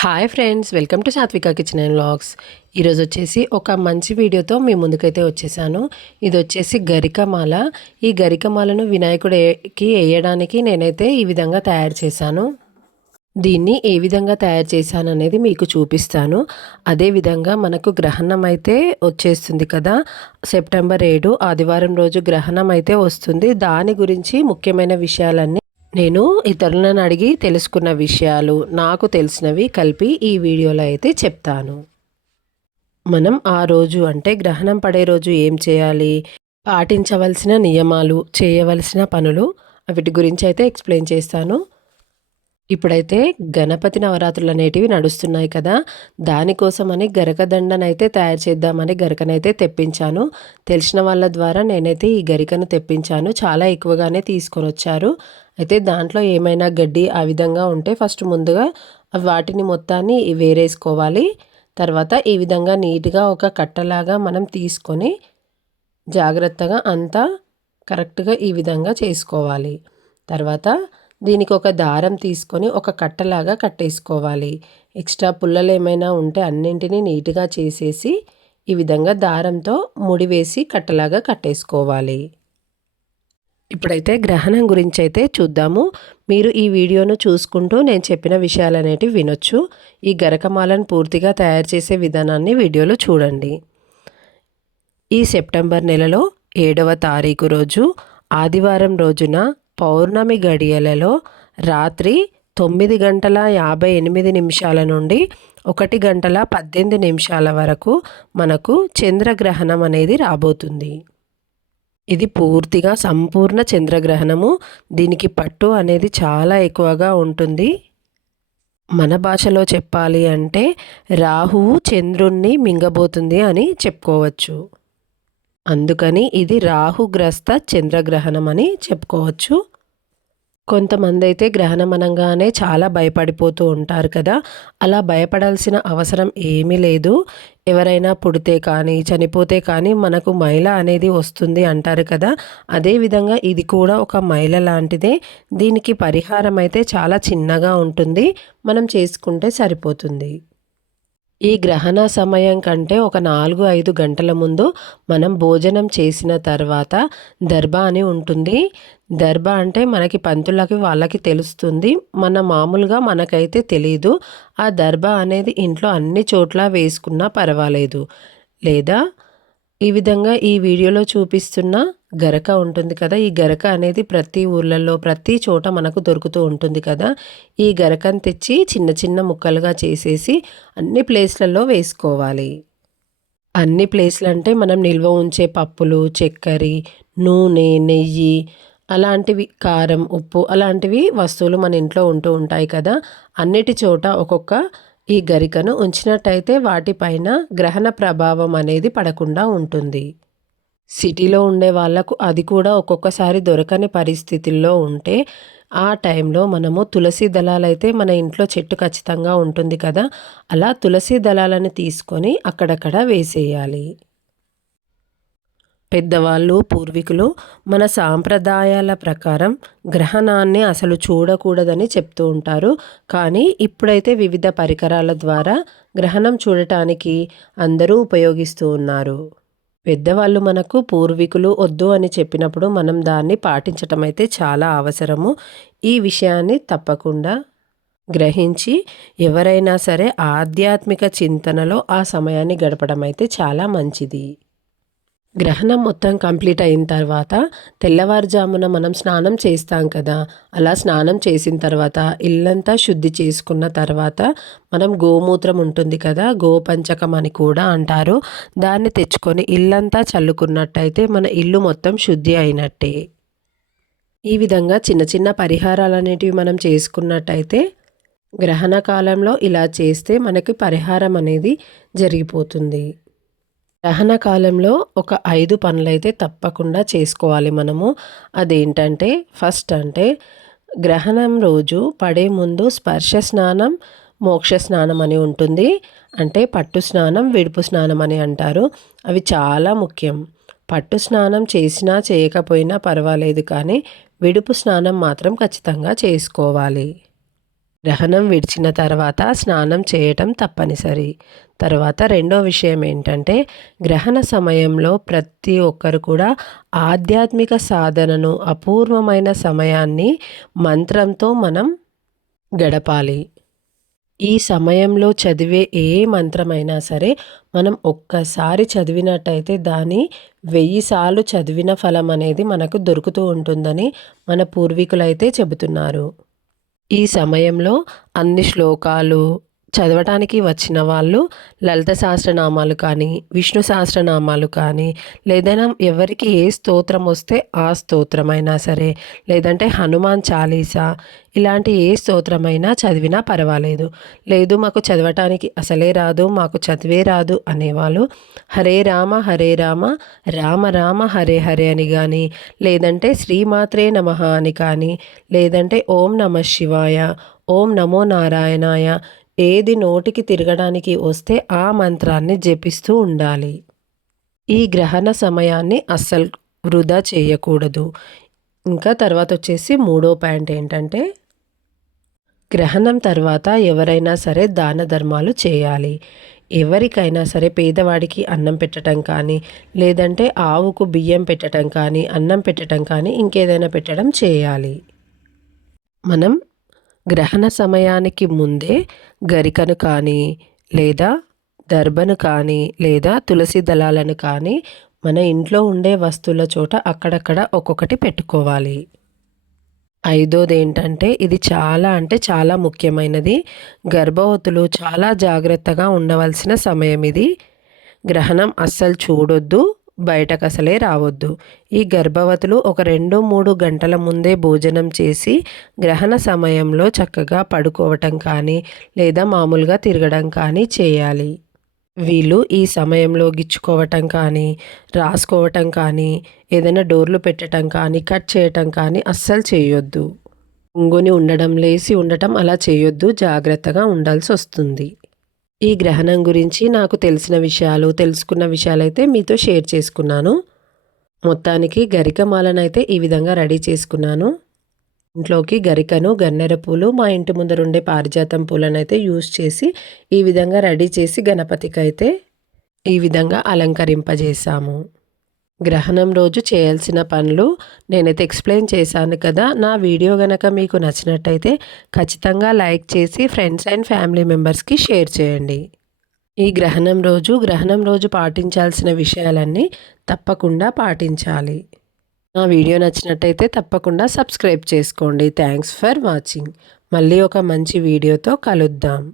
Hi friends welcome to Satvika kitchen and vlogs ఈరోజు వచ్చేసి ఒక మంచి వీడియోతో మీ ముందుకైతే వచ్చేసాను. ఇది వచ్చేసి గరికమాల ఈ గరికమాలను వినాయకుడికి వేయడానికి నేనైతే ఈ విధంగా తయారు చేశాను. దీన్ని ఏ విధంగా తయారు చేశాను అనేది మీకు చూపిస్తాను. అదేవిధంగా మనకు గ్రహణం అయితే వచ్చేస్తుంది కదా. సెప్టెంబర్ ఏడు ఆదివారం రోజు గ్రహణం అయితే వస్తుంది. దాని గురించి ముఖ్యమైన విషయాలన్నీ నేను ఇతరులను అడిగి తెలుసుకున్న విషయాలు నాకు తెలిసినవి కలిపి ఈ వీడియోలో అయితే చెప్తాను. మనం ఆ రోజు అంటే గ్రహణం పడే రోజు ఏం చేయాలి? పాటించవలసిన నియమాలు చేయవలసిన పనులు వీటి గురించి అయితే ఎక్స్ప్లెయిన్ చేస్తాను. ఇప్పుడైతే గణపతి నవరాత్రులు అనేటివి నడుస్తున్నాయి కదా. దానికోసమని గరకదండనైతే తయారు చేద్దామని గరికనైతే తెప్పించాను. తెలిసిన వాళ్ళ ద్వారా నేనైతే ఈ గరికను తెప్పించాను. చాలా ఎక్కువగానే తీసుకొని వచ్చారు. అయితే దాంట్లో ఏమైనా గడ్డి ఆ విధంగా ఉంటే ఫస్ట్ ముందుగా వాటిని మొత్తాన్ని వేరేసుకోవాలి. తర్వాత ఈ విధంగా నీట్గా ఒక కట్టలాగా మనం తీసుకొని జాగ్రత్తగా అంతా కరెక్ట్గా ఈ విధంగా చేసుకోవాలి. తర్వాత దీనికి ఒక దారం తీసుకొని ఒక కట్టలాగా కట్టేసుకోవాలి. ఎక్స్ట్రా పుల్లలు ఏమైనా ఉంటే అన్నింటినీ నీట్గా చేసేసి ఈ విధంగా దారంతో ముడివేసి కట్టలాగా కట్టేసుకోవాలి. ఇప్పుడైతే గ్రహణం గురించి అయితే చూద్దాము. మీరు ఈ వీడియోను చూసుకుంటూ నేను చెప్పిన విషయాలు అనేటివి వినొచ్చు. ఈ గరకమాలను పూర్తిగా తయారు చేసే విధానాన్ని వీడియోలో చూడండి. ఈ సెప్టెంబర్ నెలలో ఏడవ తారీఖు రోజు ఆదివారం రోజున పౌర్ణమి గడియలలో రాత్రి తొమ్మిది గంటల యాభై ఎనిమిది నిమిషాల నుండి ఒకటి గంటల పద్దెనిమిది నిమిషాల వరకు మనకు చంద్రగ్రహణం అనేది రాబోతుంది. ఇది పూర్తిగా సంపూర్ణ చంద్రగ్రహణము. దీనికి పట్టు అనేది చాలా ఎక్కువగా ఉంటుంది. మన భాషలో చెప్పాలి అంటే రాహువు చంద్రుణ్ణి మింగబోతుంది అని చెప్పుకోవచ్చు. అందుకని ఇది రాహుగ్రస్త చంద్రగ్రహణం అని చెప్పుకోవచ్చు. కొంతమంది అయితే గ్రహణం అనగానే చాలా భయపడిపోతూ ఉంటారు కదా. అలా భయపడాల్సిన అవసరం ఏమీ లేదు. ఎవరైనా పుడితే కానీ చనిపోతే కానీ మనకు మైల అనేది వస్తుంది అంటారు కదా. అదేవిధంగా ఇది కూడా ఒక మైల లాంటిదే. దీనికి పరిహారం అయితే చాలా చిన్నగా ఉంటుంది. మనం చేసుకుంటే సరిపోతుంది. ఈ గ్రహణ సమయం కంటే ఒక నాలుగు ఐదు గంటల ముందు మనం భోజనం చేసిన తర్వాత దర్భ అని ఉంటుంది. దర్భ అంటే మనకి పంతులకి వాళ్ళకి తెలుస్తుంది. మన మామూలుగా మనకైతే తెలియదు ఆ దర్భ అనేది ఇంట్లో అన్ని చోట్ల వేసుకున్నా పర్వాలేదు. లేదా ఈ విధంగా ఈ వీడియోలో చూపిస్తున్న గరక ఉంటుంది కదా. ఈ గరక అనేది ప్రతి ఊర్లలో ప్రతి చోట మనకు దొరుకుతూ ఉంటుంది కదా. ఈ గరకను తెచ్చి చిన్న చిన్న ముక్కలుగా చేసేసి అన్ని ప్లేస్లలో వేసుకోవాలి. అన్ని ప్లేస్లు అంటే మనం నిల్వ ఉంచే పప్పులు చక్కెర నూనె నెయ్యి అలాంటివి కారం ఉప్పు అలాంటివి వస్తువులు మన ఇంట్లో ఉంటూ ఉంటాయి కదా. అన్నిటి చోట ఒక్కొక్క ఈ గరికను ఉంచినట్టయితే వాటిపైన గ్రహణ ప్రభావం అనేది పడకుండా ఉంటుంది. సిటీలో ఉండే వాళ్ళకు అది కూడా ఒక్కొక్కసారి దొరకని పరిస్థితుల్లో ఉంటే ఆ టైంలో మనము తులసి దళాలైతే మన ఇంట్లో చెట్టు ఖచ్చితంగా ఉంటుంది కదా అలా తులసి దళాలను తీసుకొని అక్కడక్కడ వేసేయాలి. పెద్దవాళ్ళు పూర్వీకులు మన సాంప్రదాయాల ప్రకారం గ్రహణాన్ని అసలు చూడకూడదని చెప్తూ ఉంటారు. కానీ ఇప్పుడైతే వివిధ పరికరాల ద్వారా గ్రహణం చూడటానికి అందరూ ఉపయోగిస్తూ ఉన్నారు. పెద్దవాళ్ళు మనకు పూర్వీకులు వద్దు అని చెప్పినప్పుడు మనం దాన్ని పాటించటం అయితే చాలా అవసరము. ఈ విషయాన్ని తప్పకుండా గ్రహించి ఎవరైనా సరే ఆధ్యాత్మిక చింతనలో ఆ సమయాన్ని గడపడం అయితే చాలా మంచిది. గ్రహణం మొత్తం కంప్లీట్ అయిన తర్వాత తెల్లవారుజామున మనం స్నానం చేస్తాం కదా అలా స్నానం చేసిన తర్వాత ఇల్లంతా శుద్ధి చేసుకున్న తర్వాత మనం గోమూత్రం ఉంటుంది కదా గోపంచకం అని కూడా అంటారు. దాన్ని తెచ్చుకొని ఇల్లంతా చల్లుకున్నట్టయితే మన ఇల్లు మొత్తం శుద్ధి అయినట్టే. ఈ విధంగా చిన్న చిన్న పరిహారాలు అనేటివి మనం చేసుకున్నట్టయితే గ్రహణ కాలంలో ఇలా చేస్తే మనకి పరిహారం అనేది జరిగిపోతుంది. దహన కాలంలో ఒక ఐదు పనులైతే తప్పకుండా చేసుకోవాలి మనము. అదేంటంటే ఫస్ట్ అంటే గ్రహణం రోజు పడే ముందు స్పర్శ స్నానం మోక్ష స్నానం అని ఉంటుంది. అంటే పట్టు స్నానం విడుపు స్నానం అని అంటారు. అవి చాలా ముఖ్యం. పట్టు స్నానం చేసినా చేయకపోయినా పర్వాలేదు కానీ విడుపు స్నానం మాత్రం ఖచ్చితంగా చేసుకోవాలి. గ్రహణం విడిచిన తర్వాత స్నానం చేయటం తప్పనిసరి. తర్వాత రెండో విషయం ఏంటంటే గ్రహణ సమయంలో ప్రతి ఒక్కరు కూడా ఆధ్యాత్మిక సాధనను అపూర్వమైన సమయాన్ని మంత్రంతో మనం గడపాలి. ఈ సమయంలో చదివే ఏ మంత్రమైనా సరే మనం ఒక్కసారి చదివినట్టయితే దాని వెయ్యి సార్లు చదివిన ఫలం అనేది మనకు దొరుకుతూ ఉంటుందని మన పూర్వీకులైతే చెబుతున్నారు. ఈ సమయంలో అన్ని శ్లోకాలు చదవటానికి వచ్చిన వాళ్ళు లలిత సహస్రనామాలు కానీ విష్ణు సహస్రనామాలు కానీ లేదైనా ఎవరికి ఏ స్తోత్రం వస్తే ఆ స్తోత్రమైనా సరే లేదంటే హనుమాన్ చాలీసా ఇలాంటి ఏ స్తోత్రమైనా చదివినా పర్వాలేదు. లేదు మాకు చదవటానికి అసలే రాదు మాకు చదివే రాదు అనేవాళ్ళు హరే రామ హరే రామ రామ రామ హరే హరే అని కానీ లేదంటే శ్రీమాత్రే నమ అని కానీ లేదంటే ఓం నమ శివాయ ఓం నమో నారాయణాయ ఏది నోటికి తిరగడానికి వస్తే ఆ మంత్రాన్ని జపిస్తూ ఉండాలి. ఈ గ్రహణ సమయాన్ని అస్సలు వృధా చేయకూడదు. ఇంకా తర్వాత వచ్చేసి మూడో పాయింట్ ఏంటంటే గ్రహణం తర్వాత ఎవరైనా సరే దాన ధర్మాలు చేయాలి. ఎవరికైనా సరే పేదవాడికి అన్నం పెట్టడం కానీ లేదంటే ఆవుకు బియ్యం పెట్టడం కానీ అన్నం పెట్టడం కానీ ఇంకేదైనా పెట్టడం చేయాలి. మనం గ్రహణ సమయానికి ముందే గరికను కానీ లేదా దర్భను కానీ లేదా తులసి దళాలను కానీ మన ఇంట్లో ఉండే వస్తువుల చోట అక్కడక్కడ ఒక్కొక్కటి పెట్టుకోవాలి. ఐదోది ఏంటంటే ఇది చాలా అంటే చాలా ముఖ్యమైనది. గర్భవతులు చాలా జాగ్రత్తగా ఉండవలసిన సమయం ఇది. గ్రహణం అస్సలు చూడొద్దు. బయటకు అసలే రావద్దు. ఈ గర్భవతులు ఒక రెండు మూడు గంటల ముందే భోజనం చేసి గ్రహణ సమయంలో చక్కగా పడుకోవటం కానీ లేదా మామూలుగా తిరగడం కానీ చేయాలి. వీళ్ళు ఈ సమయంలో గిచ్చుకోవటం కానీ రాసుకోవటం కానీ ఏదైనా డోర్లు పెట్టడం కానీ కట్ చేయటం కానీ అస్సలు చేయొద్దు. ఉంగుని ఉండడం లేసి ఉండటం అలా చేయొద్దు. జాగ్రత్తగా ఉండాల్సి వస్తుంది ఈ గ్రహణం గురించి నాకు తెలిసిన విషయాలు తెలుసుకున్న విషయాలైతే మీతో షేర్ చేసుకున్నాను. మొత్తానికి గరిక మాలనైతే ఈ విధంగా రెడీ చేసుకున్నాను. ఇంట్లోకి గరికను గన్నెర పూలు మా ఇంటి ముందర ఉండే పారిజాతం పూలను అయితే యూజ్ చేసి ఈ విధంగా రెడీ చేసి గణపతికి అయితే ఈ విధంగా అలంకరింపజేశాము. గ్రహణం రోజు చేయాల్సిన పనులు నేనైతే ఎక్స్ప్లెయిన్ చేశాను కదా. నా వీడియో కనుక మీకు నచ్చినట్టయితే ఖచ్చితంగా లైక్ చేసి ఫ్రెండ్స్ అండ్ ఫ్యామిలీ మెంబర్స్కి షేర్ చేయండి. ఈ గ్రహణం రోజు గ్రహణం రోజు పాటించాల్సిన విషయాలన్నీ తప్పకుండా పాటించాలి. నా వీడియో నచ్చినట్టయితే తప్పకుండా సబ్స్క్రైబ్ చేసుకోండి. Thanks for watching. మళ్ళీ ఒక మంచి వీడియోతో కలుద్దాం.